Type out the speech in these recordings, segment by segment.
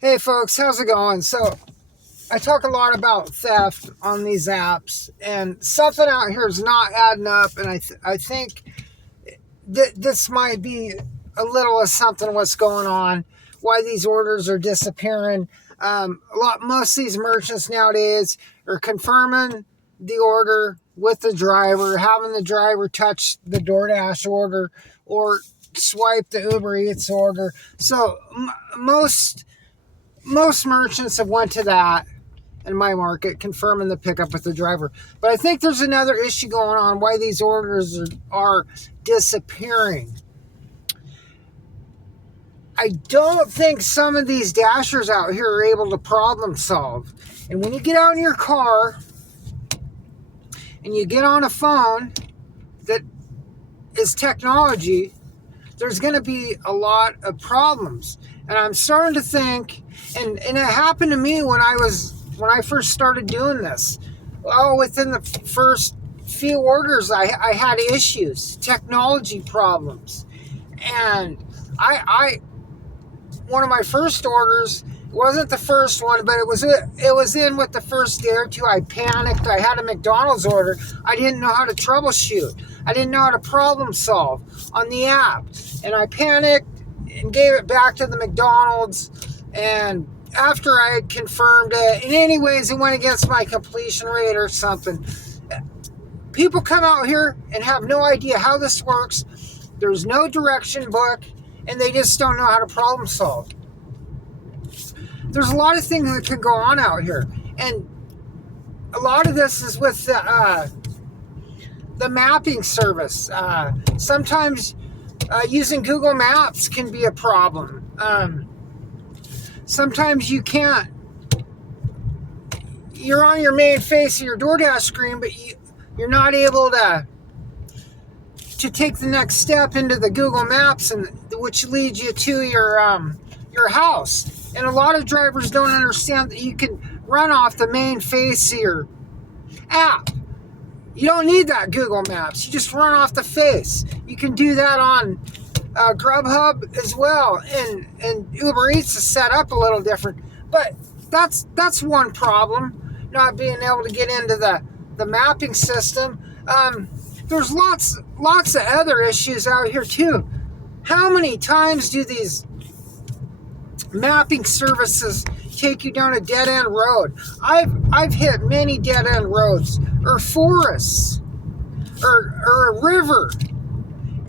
Hey folks, how's it going? So I talk a lot about theft on these apps, and something out here is not adding up, and I think this might be a little of something what's going on, why these orders are disappearing. Most of these merchants nowadays are confirming the order with the driver, having the driver touch the Doordash order or swipe the Uber Eats order. So most merchants have went to that in my market, confirming the pickup with the driver. But I think there's another issue going on why these orders are disappearing. I don't think some of these dashers out here are able to problem solve. And when you get out in your car and you get on a phone that is technology, there's going to be a lot of problems. And I'm starting to think, and it happened to me when I first started doing this. Well, within the first few orders, I had issues, technology problems, and I one of my first orders, it wasn't the first one, but it was in with the first day or two. I panicked. I had a McDonald's order. I didn't know how to troubleshoot. I didn't know how to problem solve on the app, and I panicked and gave it back to the McDonald's. And after I had confirmed it, and anyways, it went against my completion rate or something. People come out here and have no idea how this works. There's no direction book, and they just don't know how to problem solve. There's a lot of things that can go on out here, and a lot of this is with the mapping service. Sometimes using Google Maps can be a problem. Sometimes you can't. You're on your main face of your Doordash screen, but you're not able to take the next step into the Google Maps, and which leads you to your house. And a lot of drivers don't understand that you can run off the main face of your app. You don't need that Google Maps. You just run off the face. You can do that on Grubhub as well, and Uber Eats is set up a little different. But that's one problem, not being able to get into the mapping system. There's lots of other issues out here too. How many times do these mapping services take you down a dead-end road? I've hit many dead-end roads, or forests, or a river,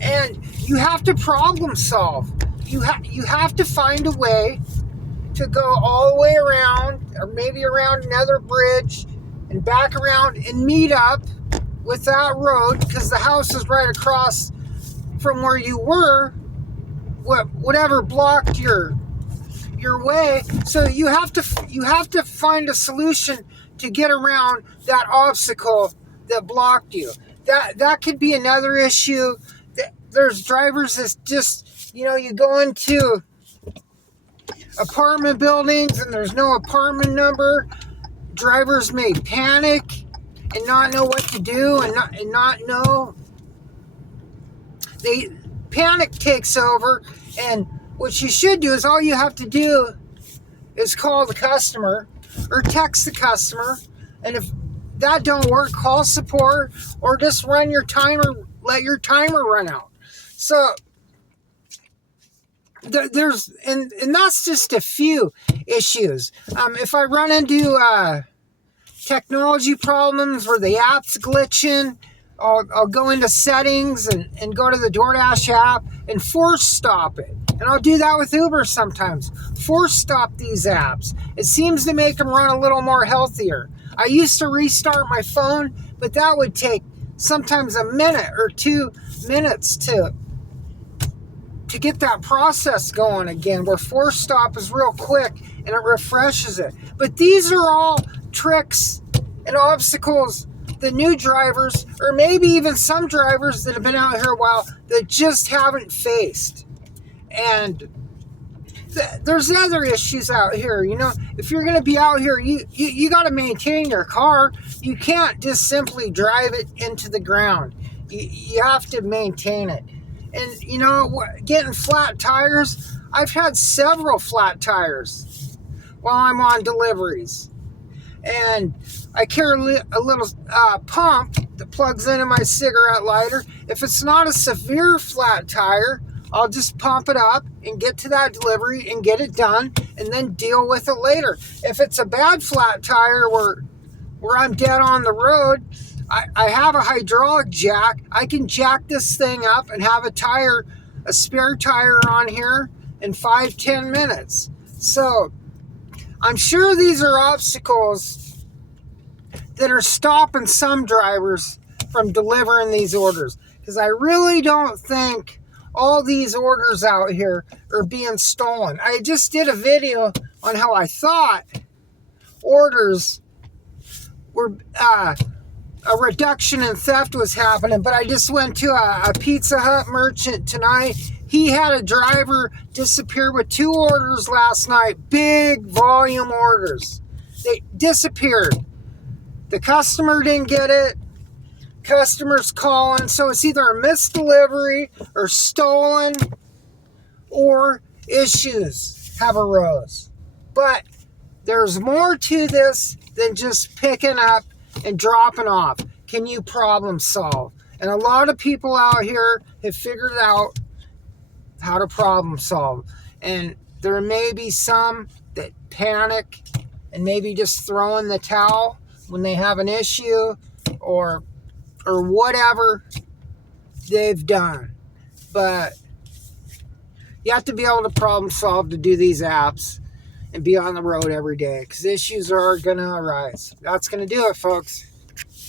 and you have to problem solve. You have to find a way to go all the way around, or maybe around another bridge, and back around and meet up with that road, because the house is right across from where you were, whatever blocked your way. So you have to find a solution to get around that obstacle that blocked you. That could be another issue. There's drivers that just, you go into apartment buildings and there's no apartment number. Drivers may panic and not know what to do, and not know. Panic takes over, and what you should do is, all you have to do is call the customer or text the customer, and if that don't work, call support, or just run your timer, let your timer run out. So there's and that's just a few issues. If I run into technology problems where the app's glitching, I'll go into settings and go to the Doordash app and force stop it. And I'll do that with Uber sometimes. Force stop these apps. It seems to make them run a little more healthier. I used to restart my phone, but that would take sometimes a minute or 2 minutes to get that process going again, where force stop is real quick and it refreshes it. But these are all tricks and obstacles the new drivers, or maybe even some drivers that have been out here a while, that just haven't faced. And there's other issues out here. If you're going to be out here, you got to maintain your car. You can't just simply drive it into the ground. You have to maintain it. And getting flat tires, I've had several flat tires while I'm on deliveries. And I carry a little pump that plugs into my cigarette lighter. If it's not a severe flat tire, I'll just pump it up and get to that delivery and get it done and then deal with it later. If it's a bad flat tire where I'm dead on the road, I have a hydraulic jack. I can jack this thing up and have a spare tire on here in 5-10 minutes. So I'm sure these are obstacles that are stopping some drivers from delivering these orders, because I really don't think all these orders out here are being stolen. I just did a video on how I thought orders were a reduction in theft was happening, but I just went to a Pizza Hut merchant tonight. He had a driver disappear with 2 orders last night, big volume orders. They disappeared. The customer didn't get it. Customer's calling, so it's either a missed delivery or stolen, or issues have arose. But there's more to this than just picking up and dropping off. Can you problem solve? And a lot of people out here have figured out how to problem solve. And there may be some that panic and maybe just throw in the towel when they have an issue or whatever they've done. But you have to be able to problem solve to do these apps and be on the road every day, because issues are going to arise. That's going to do it, folks.